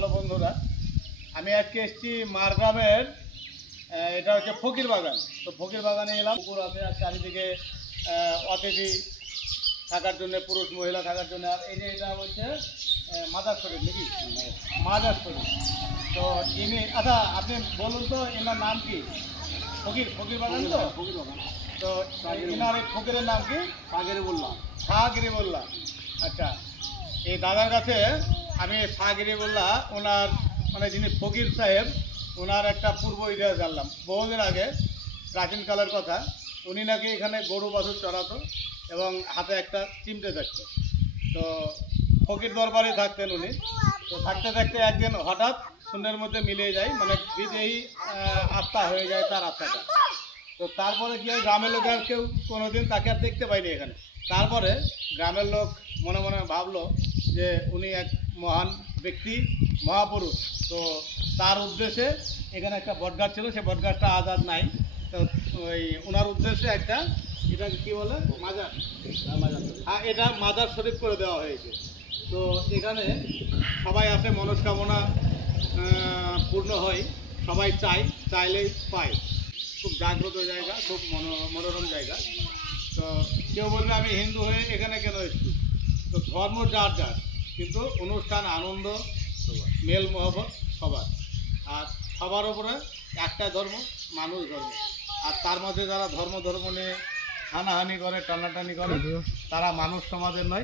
Hello বন্ধুরা, আমি আজকে এসেছি মারগ্রামের এটা হচ্ছে ফকির বাগান। তো ফকির বাগানে এলাম। পুকুর আছে আর চারিদিকে অতিথি থাকার জন্য, পুরুষ মহিলা থাকার জন্য। আর এই যে এটা হচ্ছে মাদার শরীফ নাকি? মাদার শরীফ। তো ইনি, আচ্ছা আপনি বলুন তো এনার নাম কি? ফকির ফকির বাগান তো? ফকির বাগান। তো এনার এই ফকিরের নাম কি? শাহগিরি বললাম। আচ্ছা, এই দাদার কাছে আমি শাহগিরি বললাম ওনার মানে যিনি ফকির সাহেব, ওনার একটা পূর্ব ইতিহাস জানলাম বহুদিন আগে, প্রাচীনকালের কথা। উনি নাকি এখানে গরু বাছুর চড়াতো এবং হাতে একটা চিমটে থাকতো। তো ফকির দরবারে থাকতেন উনি। তো থাকতে থাকতে একদিন হঠাৎ শূন্যের মধ্যে মিলিয়ে যায়, মানে বিদেহী আত্মা হয়ে যায় তার আত্মাটা। তো তারপরে কি হয়, গ্রামের লোক আর কেউ কোনোদিন তাকে আর দেখতে পায়নি এখানে। তারপরে গ্রামের লোক মনে মনে ভাবলো যে উনি এক মহান ব্যক্তি, মহাপুরুষ। তো তার উদ্দেশ্যে এখানে একটা বটগাছ ছিল, সে বটগাছটা আজ আর নাই। তো ওই ওনার উদ্দেশ্যে একটা, এটাকে কী বলে, মাজার, হ্যাঁ এটা মাজার শরীফ করে দেওয়া হয়েছে। তো এখানে সবাই আসে, মনস্কামনা পূর্ণ হয়, সবাই চাইলেই পায়। খুব জাগ্রত জায়গা, খুব মনোরম জায়গা। তো কেউ বলবে আমি হিন্দু হয়ে এখানে কেন এসেছি? তো ধর্ম যার যার, কিন্তু অনুষ্ঠান আনন্দ মেল মহব্বত সবার। আর সবার উপরে একটা ধর্ম, মানুষ ধর্ম। আর তার মধ্যে যারা ধর্ম নিয়ে হানাহানি করে, টানাটানি করে, তারা মানুষ সমাজের নয়।